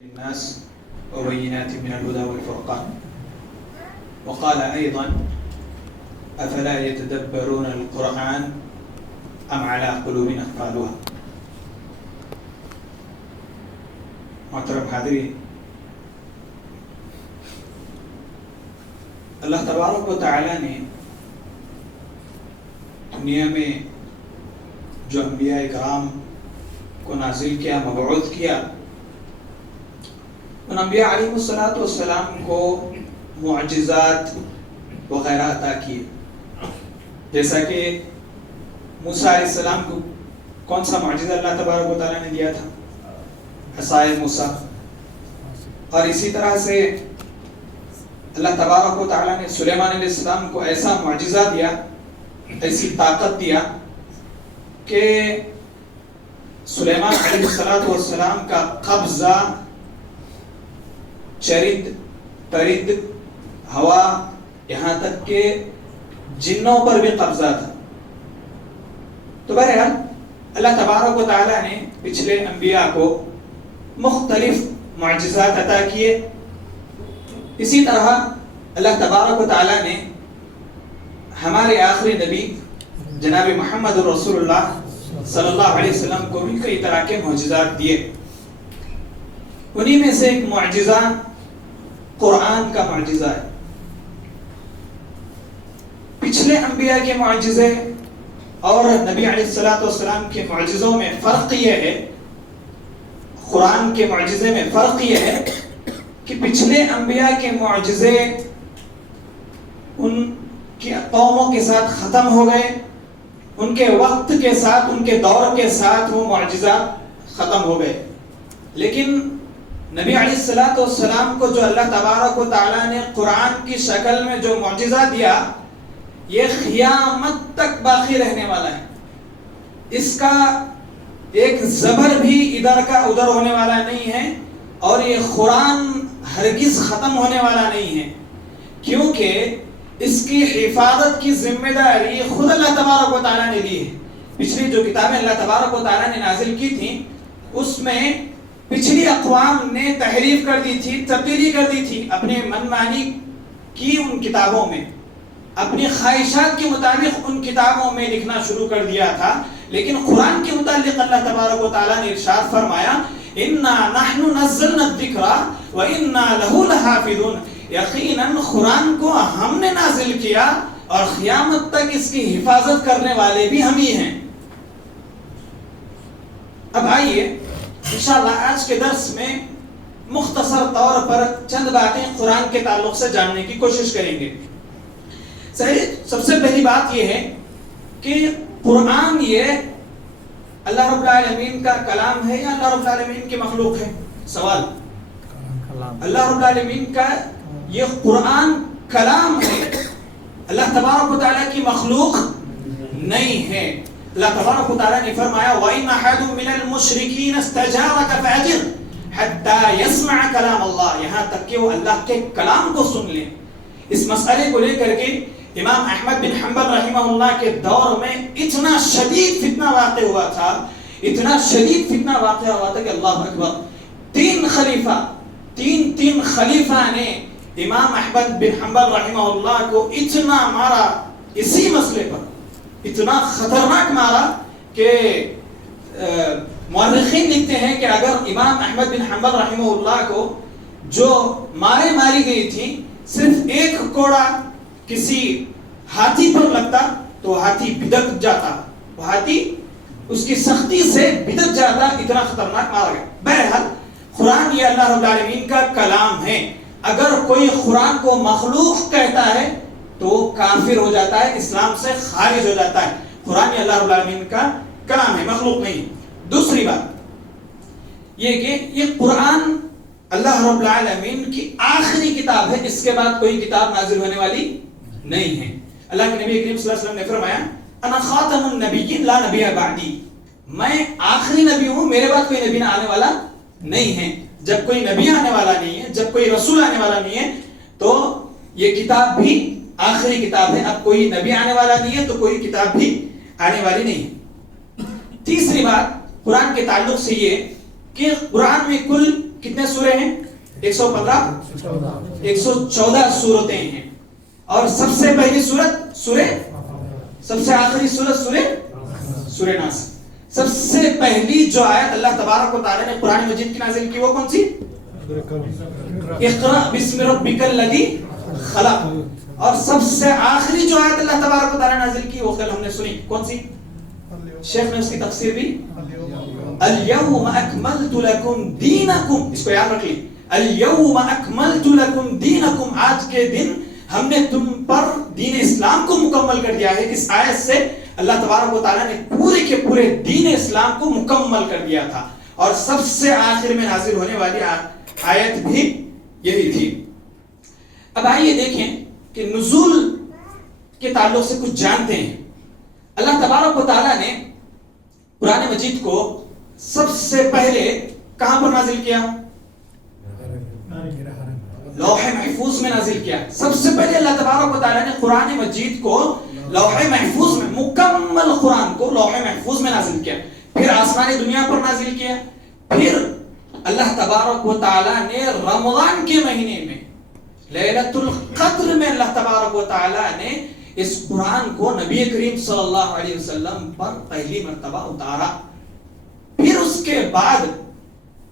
الناس وبينات من الهدى والفرقان. وقال أيضا أفلا يتدبرون القرآن أم على قلوب أقفالها. محترم حاضرین، اللہ تبارک و تعالی نے دنیا میں جو انبیاء کرام کو نازل کیا، مبعوث کیا، ان انبیاء علیہ السلام کو معجزات وغیرہ عطا کیے. جیسا کہ موسیٰ علیہ السلام کو کون سا معجزہ اللہ تبارک و تعالیٰ نے دیا تھا؟ عصائے موسیٰ. اور اسی طرح سے اللہ تبارک و تعالیٰ نے سلیمان علیہ السلام کو ایسا معجزہ دیا، ایسی طاقت دیا کہ سلیمان علیہ السلام کا قبضہ چرند پرند ہوا یہاں تک کہ جنوں پر بھی قبضہ تھا. تو بہرحال اللہ تبارک و تعالیٰ نے پچھلے انبیاء کو مختلف معجزات عطا کیے. اسی طرح اللہ تبارک و تعالیٰ نے ہمارے آخری نبی جناب محمد رسول اللہ صلی اللہ علیہ وسلم کو بھی کئی طرح کے معجزات دیے. انہی میں سے ایک معجزہ قرآن کا معجزہ ہے. پچھلے انبیاء کے معجزے اور نبی علیہ السلام کے معجزوں میں فرق یہ ہے، قرآن کے معجزے میں فرق یہ ہے کہ پچھلے انبیاء کے معجزے ان کی قوموں کے ساتھ ختم ہو گئے، ان کے وقت کے ساتھ، ان کے دور کے ساتھ وہ معجزات ختم ہو گئے. لیکن نبی علیہ السلام کو جو اللہ تبارک و تعالیٰ نے قرآن کی شکل میں جو معجزہ دیا، یہ قیامت تک باقی رہنے والا ہے. اس کا ایک زبر بھی ادھر کا ادھر ہونے والا نہیں ہے، اور یہ قرآن ہرگز ختم ہونے والا نہیں ہے، کیونکہ اس کی حفاظت کی ذمہ داری خود اللہ تبارک و تعالیٰ نے لی ہے. پچھلی جو کتابیں اللہ تبارک و تعالیٰ نے نازل کی تھیں، اس میں پچھلی اقوام نے تحریف کر دی تھی، تبدیلی کر دی تھی، اپنے من مانی کی ان کتابوں میں، اپنی خواہشات کے مطابق ان کتابوں میں لکھنا شروع کر دیا تھا. لیکن قرآن کے متعلق اللہ تبارک و تعالیٰ نے ارشاد فرمایا، اِنَّا نَحْنُ نَزَّلْنَا الذِّكْرَ وَإِنَّا لَهُ لَحَافِظُونَ. یقیناً قرآن کو ہم نے نازل کیا اور قیامت تک اس کی حفاظت کرنے والے بھی ہم ہی ہیں. اب آئیے انشاءاللہ آج کے درس میں مختصر طور پر چند باتیں قرآن کے تعلق سے جاننے کی کوشش کریں گے. سب سے پہلی بات یہ ہے کہ قرآن یہ اللہ رب العالمین کا کلام ہے یا اللہ رب العالمین کی مخلوق ہے؟ سوال. اللہ رب العالمین کا یہ قرآن کلام ہے، اللہ تبارک و تعالیٰ کی مخلوق نہیں ہے. اللہ تبارک و تعالیٰ نے فرمایا وَإِنَّ أَحَدٌ مِّنَ الْمُشْرِكِينَ اسْتَجَارَكَ فَأَجِرْهُ حَتَّى يَسْمَعَ كَلَامَ اللَّهِ. یہاں تک کہ وہ اللہ کے کلام کو سن لیں. اس مسئلے کو لے کر کے امام احمد بن حنبل رحمہ اللہ کے دور میں اتنا شدید فتنہ واقع ہوا تھا، اتنا شدید فتنہ واقع ہوا تھا کہ اللہ اکبر، تین خلیفہ نے امام احمد بن حنبل رحمہ اللہ کو اتنا مارا اسی مسئلے پر، اتنا خطرناک مارا کہ مورخین لکھتے ہیں کہ اگر امام احمد بن حنبل رحمہ اللہ کو جو ماری گئی تھی، صرف ایک کوڑا کسی ہاتھی پر لگتا تو ہاتھی بدک جاتا، وہ ہاتھی اس کی سختی سے بدک جاتا، اتنا خطرناک مارا گیا. بہرحال قرآن یہ اللہ رب العالمین کا کلام ہے. اگر کوئی قرآن کو مخلوق کہتا ہے تو کافر ہو جاتا ہے، اسلام سے خارج ہو جاتا ہے. قرآن یہ اللہ رب العالمین کا کلام ہے، مخلوق نہیں. دوسری بات یہ کہ یہ قرآن اللہ رب العالمین کی آخری کتاب ہے، اس کے بعد کوئی کتاب نازل ہونے والی نہیں ہے. اللہ کے نبی کریم صلی اللہ علیہ وسلم نے فرمایا انا خاتم النبیین لا نبی بعدی. میں آخری نبی ہوں، میرے بعد کوئی نبی آنے والا نہیں ہے. جب کوئی نبی آنے والا نہیں ہے، جب کوئی رسول آنے والا نہیں ہے، تو یہ کتاب بھی آخری کتاب ہے. اب کوئی نبی آنے والا نہیں ہے تو کوئی کتاب بھی آنے والی نہیں ہے. تیسری بات قرآن کے تعلق سے یہ کہ قرآن میں کل کتنے سورے ہیں؟ 114 سورتیں ہیں. اور سب سے پہلی سورت سورہ، سب سے آخری سورت سورہ ناس. سب سے پہلی جو آیت اللہ تبارک و تعالی نے قرآن مجید کی نازل کی وہ کون سی؟ اقرأ بسم ربک الذی خلق. اور سب سے آخری جو آیت اللہ تبارک و تعالی نے نازل کی وہ کل ہم نے سنی، کون سی؟ شیخ نے اس کی تفسیر بھی اليوم اکملت لکم دینکم، اس کو یاد رکھیں، اليوم اکملت لکم دینکم، آج کے دن ہم نے تم پر دین اسلام کو مکمل کر دیا ہے. اس آیت سے اللہ تبارک و تعالیٰ نے پورے کے پورے دین اسلام کو مکمل کر دیا تھا. اور سب سے آخر میں نازل ہونے والی آیت بھی یہی تھی. اب آئیے دیکھیں کہ نزول کے تعلق سے کچھ جانتے ہیں. اللہ تبارک و تعالیٰ نے قرآن مجید کو سب سے پہلے کہاں پر نازل کیا؟ لوح محفوظ میں نازل کیا. سب سے پہلے اللہ تبارک و تعالیٰ نے قرآن مجید کو لوح محفوظ میں، مکمل قرآن کو لوح محفوظ میں نازل کیا. پھر آسمانی دنیا پر نازل کیا. پھر اللہ تبارک و تعالیٰ نے رمضان کے مہینے میں لیلۃ القدر میں اللہ تبارک و تعالیٰ نے اس قرآن کو نبی کریم صلی اللہ علیہ وسلم پر پہلی مرتبہ اتارا. پھر اس کے بعد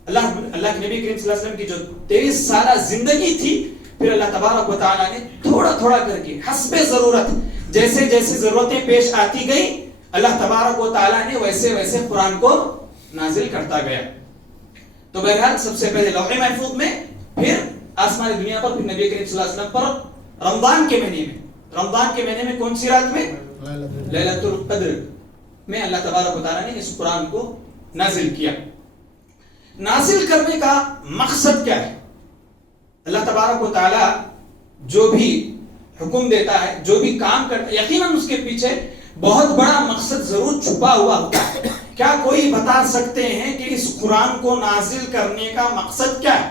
اللہ کے نبی کریم صلی اللہ علیہ وسلم کی جو 23 سالہ زندگی تھی، پھر اللہ تبارک و تعالیٰ نے تھوڑا تھوڑا کر کے حسب ضرورت، جیسے جیسے ضرورتیں پیش آتی گئی، اللہ تبارک و تعالیٰ نے ویسے ویسے قرآن کو نازل کرتا گیا. تو بہرحال سب سے پہلے لوح محفوظ میں، پھر آسمانی دنیا پر، پھر نبی کریم صلی اللہ علیہ وسلم پر رمضان کے مہینے میں. رمضان کے مہینے میں کون سی رات میں؟ لیلۃ القدر میں اللہ تبارک و تعالیٰ نے اس قرآن کو نازل کیا. نازل کرنے کا مقصد کیا ہے؟ اللہ تبارک و تعالیٰ جو بھی حکم دیتا ہے، جو بھی کام کرتا ہے، یقیناً اس کے پیچھے بہت بڑا مقصد ضرور چھپا ہوا ہوتا ہے. کیا کوئی بتا سکتے ہیں کہ اس قرآن کو نازل کرنے کا مقصد کیا ہے؟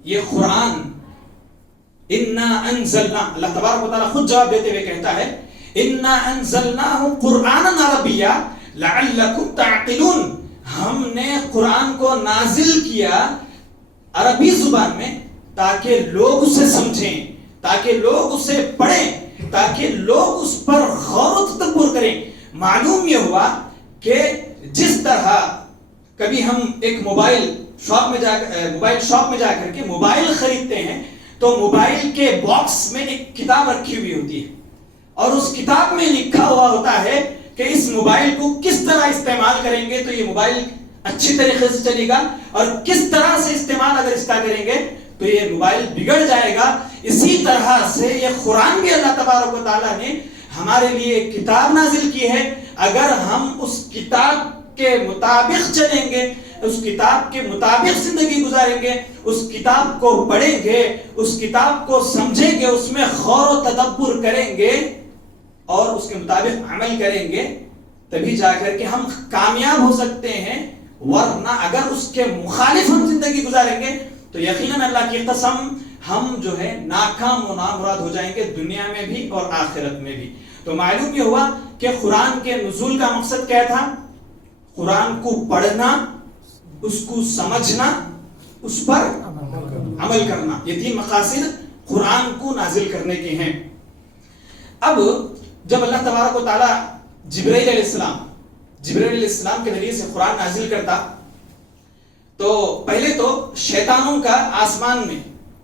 یہ قرآن انا انزلنا، اللہ تبارک و تعالیٰ خود جواب دیتے ہوئے کہتا ہے انا انزلناہ قرآنا عربیا لعلکم تعقلون، ہم نے قرآن کو نازل کیا عربی زبان میں تاکہ لوگ اسے سمجھیں، تاکہ لوگ اسے پڑھیں، تاکہ لوگ اس پر غور و تدبر کریں. معلوم یہ ہوا کہ جس طرح کبھی ہم ایک موبائل شاپ میں جا کر کے موبائل خریدتے ہیں تو موبائل کے باکس میں ایک کتاب رکھی ہوئی ہوتی ہے، اور اس کتاب میں لکھا ہوا ہوتا ہے کہ اس موبائل کو کس طرح استعمال کریں گے تو یہ موبائل اچھی طریقے سے چلے گا، اور کس طرح سے استعمال اگر اس کا کریں گے تو یہ موبائل بگڑ جائے گا. اسی طرح سے یہ قرآن بھی اللہ تبارک و تعالیٰ نے ہمارے لیے ایک کتاب نازل کی ہے. اگر ہم اس کتاب کے مطابق چلیں گے، اس کتاب کے مطابق زندگی گزاریں گے، اس کتاب کو پڑھیں گے، اس کتاب کو سمجھیں گے، اس میں غور و تدبر کریں گے اور اس کے مطابق عمل کریں گے، تبھی جا کر کے ہم کامیاب ہو سکتے ہیں. ورنہ اگر اس کے مخالف ہم زندگی گزاریں گے تو یقیناً اللہ کی قسم ہم جو ہے ناکام و نامراد ہو جائیں گے، دنیا میں بھی اور آخرت میں بھی. تو معلوم یہ ہوا کہ قرآن کے نزول کا مقصد کیا تھا؟ قرآن کو پڑھنا، اس کو سمجھنا، اس پر عمل کرنا. یہ 3 مقاصد قرآن کو نازل کرنے کے ہیں. اب جب اللہ تبارک و تعالیٰ جبرائیل علیہ السلام کے ذریعے سے قرآن نازل کرتا تو پہلے تو شیطانوں کا آسمان میں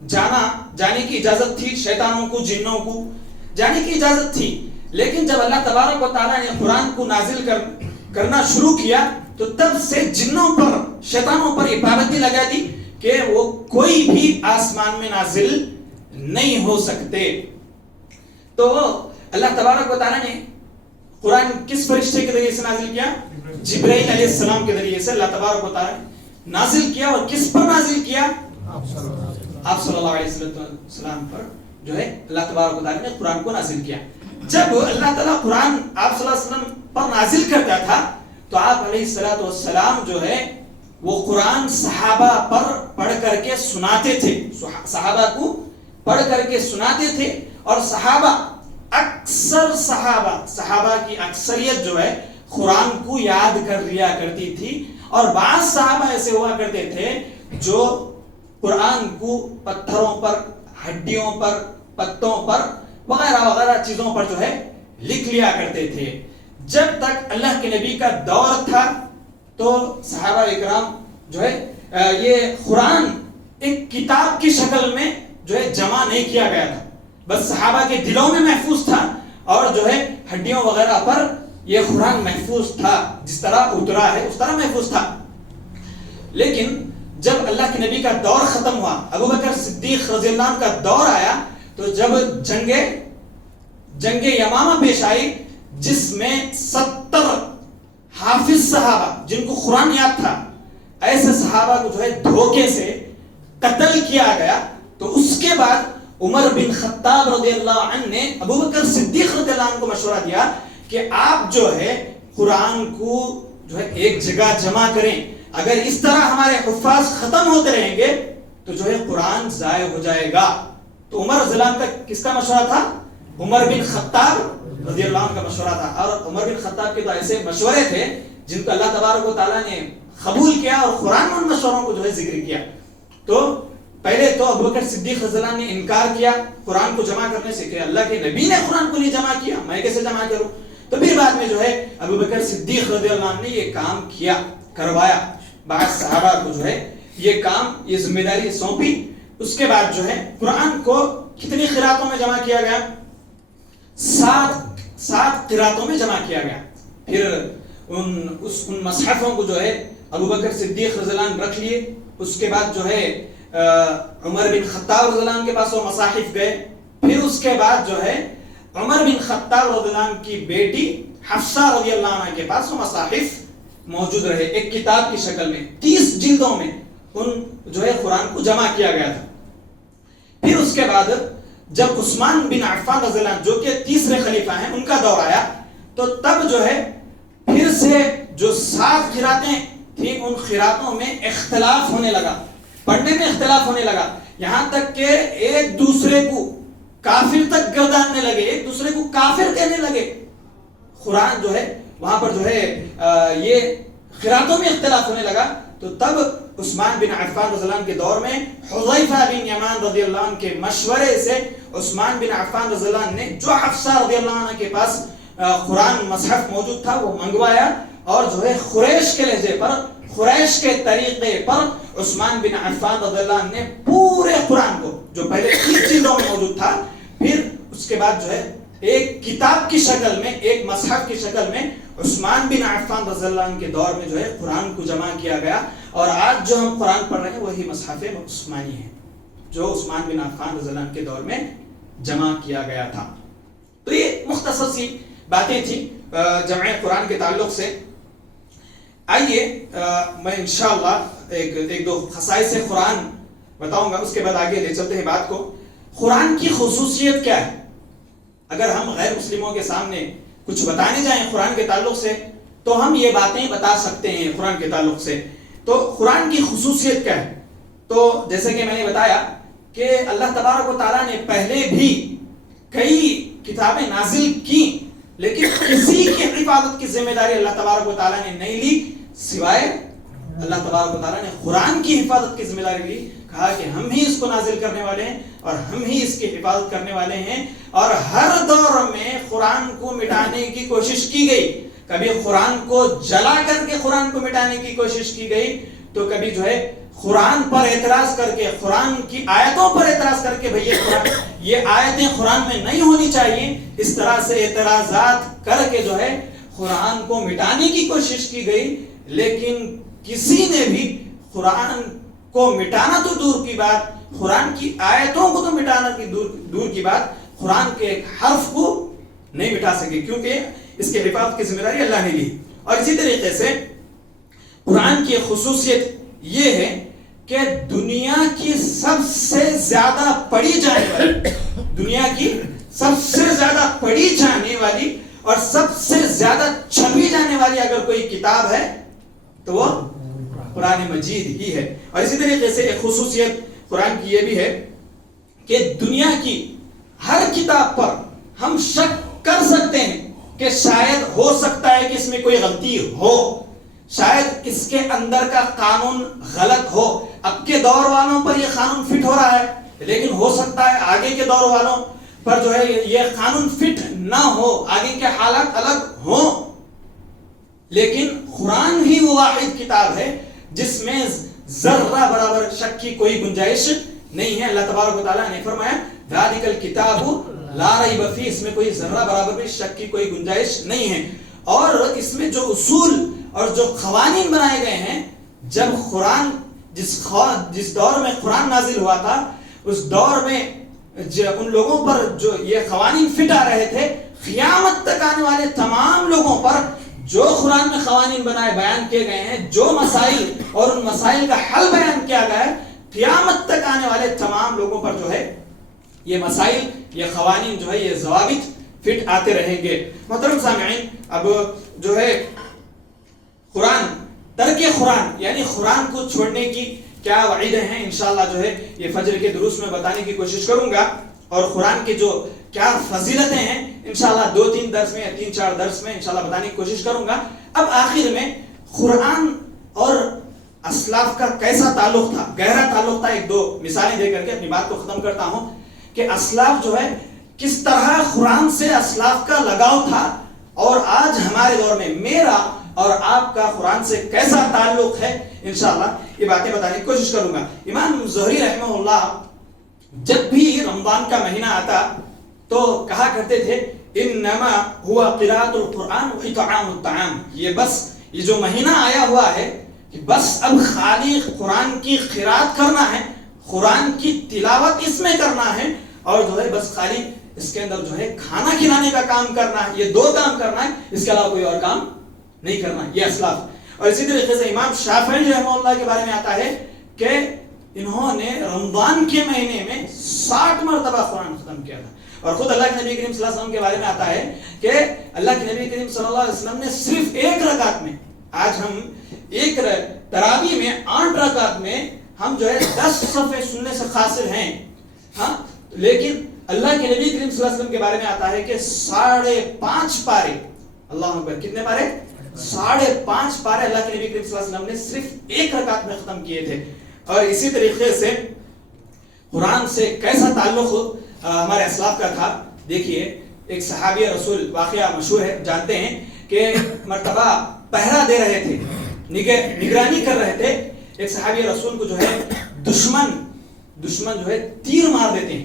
جانے کی اجازت تھی، شیطانوں کو، جنوں کو جانے کی اجازت تھی. لیکن جب اللہ تبارک و تعالیٰ نے قرآن کو نازل کرنا شروع کیا تو تب سے جنوں پر، شیطانوں پر یہ پابندی لگا دی کہ وہ کوئی بھی آسمان میں نازل نہیں ہو سکتے. تو اللہ تبارک و تعالیٰ نے قرآن کس فرشتے کے ذریعے سے نازل کیا؟ جبرائیل علیہ السلام کے ذریعے سے اللہ تبارک و تعالیٰ نے نازل کیا. اور کس پر نازل کیا؟ آپ صلی اللہ علیہ وسلم پر جو ہے اللہ تبارک و تعالیٰ نے قرآن کو نازل کیا. جب اللہ تعالیٰ قرآن آپ صلی اللہ علیہ وسلم پر نازل کرتا تھا تو آپ علیہ السلام جو ہے وہ قرآن صحابہ پر پڑھ کر کے سناتے تھے، صحابہ کو پڑھ کر کے سناتے تھے. اور صحابہ کی اکثریت جو ہے قرآن کو یاد کر لیا کرتی تھی. اور بعض صحابہ ایسے ہوا کرتے تھے جو قرآن کو پتھروں پر، ہڈیوں پر، پتوں پر وغیرہ وغیرہ چیزوں پر جو ہے لکھ لیا کرتے تھے. جب تک اللہ کے نبی کا دور تھا تو صحابہ اکرام جو ہے یہ قرآن ایک کتاب کی شکل میں جو ہے جمع نہیں کیا گیا تھا، بس صحابہ کے دلوں میں محفوظ تھا اور جو ہے ہڈیوں وغیرہ پر یہ قرآن محفوظ تھا، جس طرح اترا ہے اس طرح محفوظ تھا. لیکن جب اللہ کے نبی کا دور ختم ہوا، ابو بکر صدیق رضی اللہ عنہ کا دور آیا، تو جب جنگ یمامہ پیش آئی جس میں 70 حافظ صحابہ جن کو قرآن یاد تھا، ایسے صحابہ کو جو ہے دھوکے سے قتل کیا گیا. تو اس کے بعد عمر بن خطاب رضی اللہ عنہ نے ابو بکر صدیق رضی اللہ عنہ کو مشورہ دیا کہ آپ جو ہے قرآن کو جو ہے ایک جگہ جمع کریں، اگر اس طرح ہمارے حفاظ ختم ہوتے رہیں گے تو جو ہے قرآن ضائع ہو جائے گا. تو عمر رضی اللہ عنہ کا کس کا مشورہ تھا؟ عمر بن خطاب رضی اللہ عنہ کا مشورہ تھا. اور عمر بن خطاب کے تو ایسے مشورے تھے جن کو اللہ تبارک و تعالیٰ نے قبول کیا اور قرآن میں ان مشوروں کو جو ہے ذکر کیا. تو پہلے تو ابو بکر صدیق رضی اللہ عنہ نے انکار کیا قرآن کو جمع کرنے سے کہ اللہ کے نبی نے قرآن کو نہیں جمع کیا، میں کیسے جمع کروں. تو پھر بعد میں جو ہے ابو بکر صدیق رضی اللہ عنہ نے یہ کام کیا، کروایا، بعض صحابہ کو جو ہے یہ کام، یہ ذمہ داری سونپی. اس کے بعد جو ہے قرآن کو کتنی قراتوں میں جمع کیا گیا؟ 7 قراتوں میں جمع کیا گیا. پھر ان مصحفوں کو جو ہے ابو بکر صدیق رضی اللہ عنہ رکھ لیے. اس کے بعد جو ہے عمر بن خطاب رضی اللہ عنہ کے پاس وہ مصاحف گئے. پھر اس کے بعد جو ہے عمر بن خطاب رضی اللہ عنہ کی بیٹی حفصہ رضی اللہ عنہ کے پاس وہ مصاحف موجود رہے ایک کتاب کی شکل میں. 30 جلدوں میں ان جو ہے قرآن کو جمع کیا گیا تھا. پھر اس کے بعد جب عثمان بن عفان رضی اللہ عنہ جو کہ تیسرے خلیفہ ہیں ان کا دور آیا تو تب جو ہے پھر سے جو 7 قراتیں تھیں ان قراتوں میں اختلاف ہونے لگا، پڑھنے میں اختلاف ہونے لگا، یہاں تک کہ ایک دوسرے کو کافر تک گرداننے لگے، ایک دوسرے کو کافر کہنے لگے. قرآن جو ہے وہاں پر جو ہے یہ قراتوں میں اختلاف ہونے لگا. تو تب عثمان بن عفان رضی اللہ عنہ کے دور میں حذیفہ بن یمان رضی اللہ عنہ کے مشورے سے عثمان بن عفان رضی اللہ عنہ نے جو حفصہ رضی اللہ عنہ کے پاس قرآن مصحف موجود تھا وہ منگوایا اور جو ہے قریش کے لہجے پر، قریش کے طریقے پر عثمان بن عفان رضی اللہ عنہ نے پورے قرآن کو جو پہلے 30 جلدوں میں موجود تھا پھر اس کے بعد جو ہے ایک کتاب کی شکل میں، ایک مصحف کی شکل میں عثمان بن عفان رضی اللہ عنہ کے دور میں جو ہے قرآن کو جمع کیا گیا. اور آج جو ہم قرآن پڑھ رہے ہیں وہی مصحف عثمانی ہیں جو عثمان بن عفان رضی اللہ عنہ کے دور میں جمع کیا گیا تھا. تو یہ مختصر سی باتیں تھیں جمع قرآن کے تعلق سے. آئیے میں انشاءاللہ ایک دو خصائص قرآن بتاؤں گا، اس کے بعد آگے لے چلتے ہیں بات کو. قرآن کی خصوصیت کیا ہے؟ اگر ہم غیر مسلموں کے سامنے کچھ بتانے جائیں قرآن کے تعلق سے تو ہم یہ باتیں بتا سکتے ہیں قرآن کے تعلق سے. تو قرآن کی خصوصیت کیا ہے؟ تو جیسے کہ میں نے بتایا کہ اللہ تبارک و تعالیٰ نے پہلے بھی کئی کتابیں نازل کی لیکن کسی کی حفاظت کی ذمہ داری اللہ تبارک و تعالیٰ نے نہیں لی سوائے اللہ تبارک و تعالیٰ نے قرآن کی حفاظت کی ذمہ داری لی. کہا کہ ہم ہی اس کو نازل کرنے والے ہیں اور ہم ہی اس کی حفاظت کرنے والے ہیں. اور ہر دور میں قرآن کو مٹانے کی کوشش کی گئی، کبھی قرآن کو جلا کر کے قرآن کو مٹانے کی کوشش کی گئی، تو کبھی جو ہے قرآن پر اعتراض کر کے، قرآن کی آیتوں پر اعتراض کر کے بھئی یہ آیتیں قرآن میں نہیں ہونی چاہیے، اس طرح سے اعتراضات کر کے جو ہے قرآن کو مٹانے کی کوشش کی گئی. لیکن کسی نے بھی قرآن کو مٹانا تو دور کی بات، قرآن کی آیتوں کو تو مٹانا کی دور کی بات، قرآن کے ایک حرف کو نہیں مٹا سکے کیونکہ اس کے حفاظت کی ذمہ داری اللہ نے لی. اور اسی طریقے سے قرآن کی خصوصیت یہ ہے کہ دنیا کی سب سے زیادہ پڑھی جانے والی، دنیا کی سب سے زیادہ پڑھی جانے والی اور سب سے زیادہ چھپی جانے والی اگر کوئی کتاب ہے تو وہ قرآن مجید ہی ہے. اور اسی طریقے سے ایک خصوصیت قرآن کی یہ بھی ہے کہ دنیا کی ہر کتاب پر ہم شک کر سکتے ہیں کہ شاید ہو سکتا ہے کہ اس میں کوئی غلطی ہو، شاید اس کے اندر کا قانون غلط ہو، اب کے دور والوں پر یہ قانون فٹ ہو رہا ہے، لیکن ہو سکتا ہے آگے کے دور والوں پر جو ہے یہ قانون فٹ نہ ہو، آگے کے حالات الگ ہوں۔ لیکن قرآن ہی وہ واحد کتاب ہے جس میں ذرہ برابر شک کی کوئی گنجائش نہیں ہے۔ اللہ تبارک و تعالیٰ نے فرمایا ذالک الکتاب لا ریب فیہ، اس میں کوئی ذرہ برابر بھی شک کی کوئی گنجائش نہیں ہے۔ اور اس میں جو اصول اور جو قوانین بنائے گئے ہیں، جب قرآن جس دور میں قرآن نازل ہوا تھا، اس دور میں ان لوگوں پر جو یہ قوانین فٹ آ رہے تھے، قیامت تک آنے والے تمام لوگوں پر جو قرآن میں قوانین بیان کیے گئے ہیں، جو مسائل اور ان مسائل کا حل بیان کیا گیا ہے، قیامت تک آنے والے تمام لوگوں پر جو ہے یہ مسائل، یہ قوانین جو ہے، یہ ضوابط فٹ آتے رہیں گے۔ محترم سامعین، اب جو ہے قرآن، ترک قرآن یعنی قرآن کو چھوڑنے کی کیا وعیدیں ہیں، انشاءاللہ جو ہے یہ فجر کے دروس میں بتانے کی کوشش کروں گا، اور قرآن کے جو کیا فضیلتیں ہیں انشاءاللہ 2-3 درس میں یا 3-4 درس میں انشاءاللہ بتانے کی کوشش کروں گا۔ اب آخر میں قرآن اور اسلاف کا کیسا تعلق تھا، گہرا تعلق تھا، 1-2 مثالیں دے کر کے اپنی بات کو ختم کرتا ہوں کہ اسلاف جو ہے کس طرح قرآن سے اسلاف کا لگاؤ تھا، اور آج ہمارے دور میں میرا اور آپ کا قرآن سے کیسا تعلق ہے، انشاءاللہ یہ باتیں بتانے کی کوشش کروں گا۔ امام زہری رحمہ اللہ جب بھی رمضان کا مہینہ آتا تو کہا کرتے تھے انما ہوا قراءۃ القرآن و اطعام الطعام، یہ جو مہینہ آیا ہوا ہے کہ بس اب خالی قرآن کی قراءت کرنا ہے، قرآن کی تلاوت اس میں کرنا ہے، اور جو ہے بس خالی اس کے اندر جو ہے کھانا کھلانے کا کام کرنا ہے، یہ 2 کام کرنا ہے، اس کے علاوہ کوئی اور کام نہیں کرنا، یہ اسلاف۔ اور اسی طریقے سے امام شافعی رحمہ اللہ کے بارے میں آتا ہے کہ انہوں نے رمضان کے مہینے میں 60 مرتبہ قرآن ختم کیا تھا، اور خود اللہ کے نبی کریم صلی اللہ علیہ وسلم کے بارے میں آتا ہے کہ اللہ کے نبی کریم صلی اللہ علیہ وسلم نے صرف 1 رکعت میں، آج ہم ایک تراویح میں 8 رکعت میں ہم جو ہے 10 صفحے سننے سے قاصر ہیں، ہاں، لیکن اللہ کے نبی کریم صلی اللہ علیہ وسلم کے بارے میں آتا ہے کہ 5.5 پارے، اللہ اکبر، کتنے پارے؟ 5.5 پارے اللہ کے نبی کریم صلی اللہ علیہ وسلم نے صرف 1 رکعت میں ختم کیے تھے۔ اور اسی طریقے سے قرآن سے کیسا تعلق ہمارے اسلاف کا تھا، دیکھیے ایک صحابی رسول واقعہ مشہور ہے، جانتے ہیں کہ مرتبہ پہرا دے رہے تھے، نگرانی کر رہے تھے، ایک صحابی رسول کو جو ہے دشمن جو ہے تیر مار دیتے ہیں،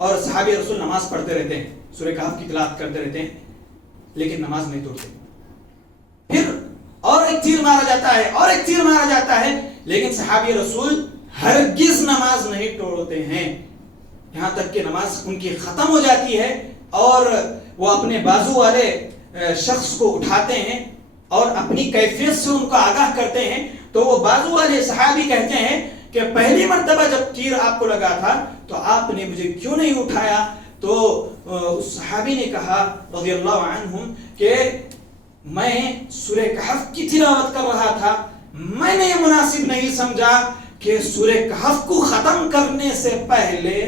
اور صحابی رسول نماز پڑھتے رہتے ہیں، سورہ کہف کی تلاوت کرتے رہتے ہیں، لیکن نماز نہیں توڑتے۔ پھر اور ایک تیر مارا جاتا ہے، اور ایک تیر مارا جاتا ہے، لیکن صحابی رسول ہرگز نماز نہیں توڑتے ہیں، یہاں تک کہ نماز ان کی ختم ہو جاتی ہے، اور وہ اپنے بازو والے شخص کو اٹھاتے ہیں اور اپنی کیفیت سے ان کو آگاہ کرتے ہیں، تو وہ بازو والے صحابی کہتے ہیں کہ پہلی مرتبہ جب تیر آپ کو لگا تھا تو آپ نے مجھے کیوں نہیں اٹھایا؟ تو اس صحابی نے کہا رضی اللہ عنہم کہ میں سورہ کہف کی تلاوت کر رہا تھا، میں نے یہ مناسب نہیں سمجھا کہ سورہ کہف کو ختم کرنے سے پہلے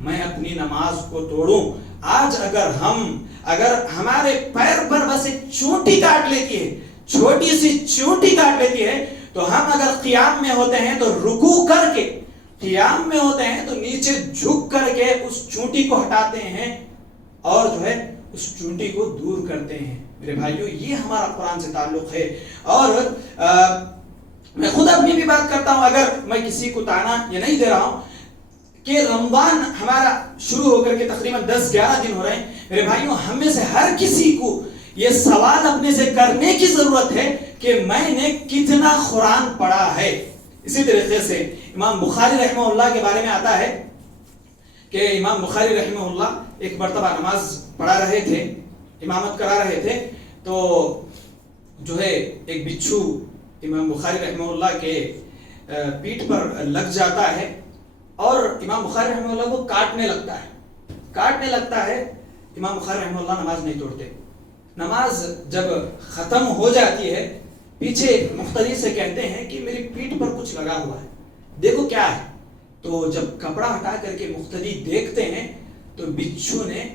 میں اپنی نماز کو توڑوں۔ آج اگر ہمارے پیر پر بس ایک چونٹی کاٹ لیتی ہے، چھوٹی سی چونٹی کاٹ لیتی ہے، تو ہم اگر قیام میں ہوتے ہیں تو رکوع کر کے، قیام میں ہوتے ہیں تو نیچے جھک کر کے اس چونٹی کو ہٹاتے ہیں اور جو ہے اس چونٹی کو دور کرتے ہیں۔ میرے بھائیو، یہ ہمارا قرآن سے تعلق ہے۔ اور میں خود اپنی بھی بات کرتا ہوں، اگر میں کسی کو تانا یہ نہیں دے رہا ہوں کہ رمضان ہمارا شروع ہو کر کے تقریباً 10-11 دن ہو رہے ہیں، میرے بھائیوں ہم میں سے ہر کسی کو یہ سوال اپنے سے کرنے کی ضرورت ہے کہ میں نے کتنا قرآن پڑھا ہے۔ اسی طریقے سے امام بخاری رحمہ اللہ کے بارے میں آتا ہے کہ امام بخاری رحمہ اللہ ایک مرتبہ نماز پڑھا رہے تھے، امامت کرا رہے تھے، تو جو ہے ایک بچھو امام بخاری رحمہ اللہ کے پیٹھ پر لگ جاتا ہے اور امام بخاری رحمہ اللہ کو کاٹنے لگتا ہے۔ امام بخاری رحمہ اللہ نماز نہیں توڑتے، نماز جب ختم ہو جاتی ہے پیچھے مقتدی سے کہتے ہیں کہ میری پیٹھ پر کچھ لگا ہوا ہے، دیکھو کیا ہے۔ تو جب کپڑا ہٹا کر کے مقتدی دیکھتے ہیں تو بچھو نے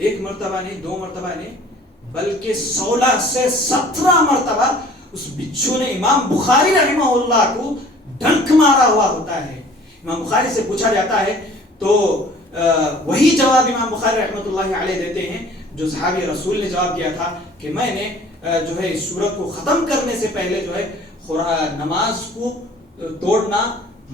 1 مرتبہ نہیں، 2 مرتبہ نہیں، بلکہ 16 سے 17 مرتبہ اس بچھو نے امام بخاری رحمہ اللہ کو ڈنک مارا ہوا ہوتا ہے. امام بخاری سے پوچھا جاتا ہے تو وہی جواب امام بخاری رحمۃ اللہ علیہ دیتے ہیں جو صحابی رسول نے جواب دیا تھا کہ میں نے جو ہے اس سورت کو ختم کرنے سے پہلے جو ہے نماز کو توڑنا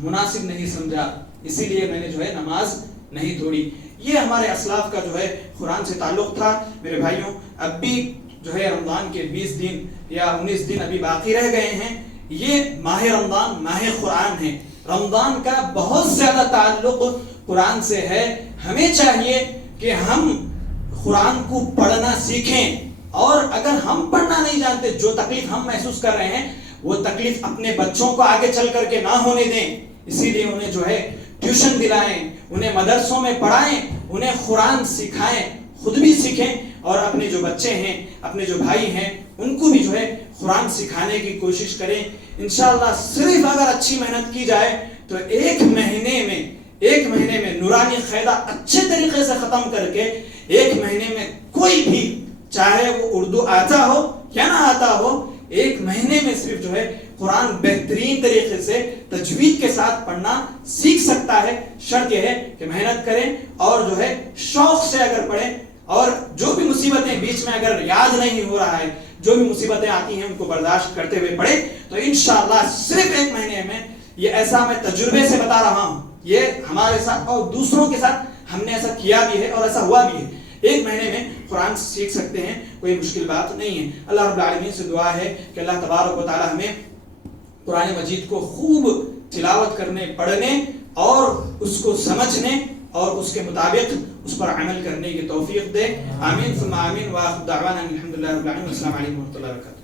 مناسب نہیں سمجھا, اسی لیے میں نے جو ہے نماز نہیں توڑی. یہ ہمارے اسلاف کا جو ہے قرآن سے تعلق تھا. میرے بھائیوں, اب بھی جو ہے رمضان کے 20 دن یا 19 دن ابھی باقی رہ گئے ہیں. یہ ماہ رمضان ماہ قرآن ہے. رمضان کا بہت زیادہ تعلق قرآن سے ہے. ہمیں چاہیے کہ ہم قرآن کو پڑھنا سیکھیں, اور اگر ہم پڑھنا نہیں جانتے, جو تکلیف ہم محسوس کر رہے ہیں وہ تکلیف اپنے بچوں کو آگے چل کر کے نہ ہونے دیں. اسی لیے انہیں جو ہے ٹیوشن دلائیں, انہیں مدرسوں میں پڑھائیں, انہیں قرآن سکھائیں, خود بھی سیکھیں, اور اپنے جو بچے ہیں, اپنے جو بھائی ہیں, ان کو بھی جو ہے قرآن سکھانے کی کوشش کریں. انشاءاللہ صرف اگر اچھی محنت کی جائے تو ایک مہینے میں نورانی قاعدہ اچھے طریقے سے ختم کر کے ایک مہینے میں کوئی بھی, چاہے وہ اردو آتا ہو یا نہ آتا ہو, ایک مہینے میں صرف جو ہے قرآن بہترین طریقے سے تجوید کے ساتھ پڑھنا سیکھ سکتا ہے. شرط یہ ہے کہ محنت کریں اور جو ہے شوق سے اگر پڑھیں, اور جو بھی مصیبتیں بیچ میں اگر یاد نہیں ہو رہا ہے, جو بھی مصیبتیں آتی ہیں ان کو برداشت کرتے ہوئے پڑھیں, تو انشاءاللہ صرف ایک مہینے میں, یہ ایسا میں تجربے سے بتا رہا ہوں, یہ ہمارے ساتھ اور دوسروں کے ساتھ ہم نے ایسا کیا بھی ہے اور ایسا ہوا بھی ہے. ایک مہینے میں قرآن سیکھ سکتے ہیں, کوئی مشکل بات نہیں ہے. اللہ رب العالمین سے دعا ہے کہ اللہ تبارک و تعالی ہمیں قرآن مجید کو خوب تلاوت کرنے, پڑھنے اور اس کو سمجھنے اور اس کے مطابق اس پر عمل کرنے کی توفیق دے. آمین ثم آمین. وآخر دعوانا الحمدللہ رب العالمین. السلام علیکم ورحمۃ اللہ وبرکاتہ.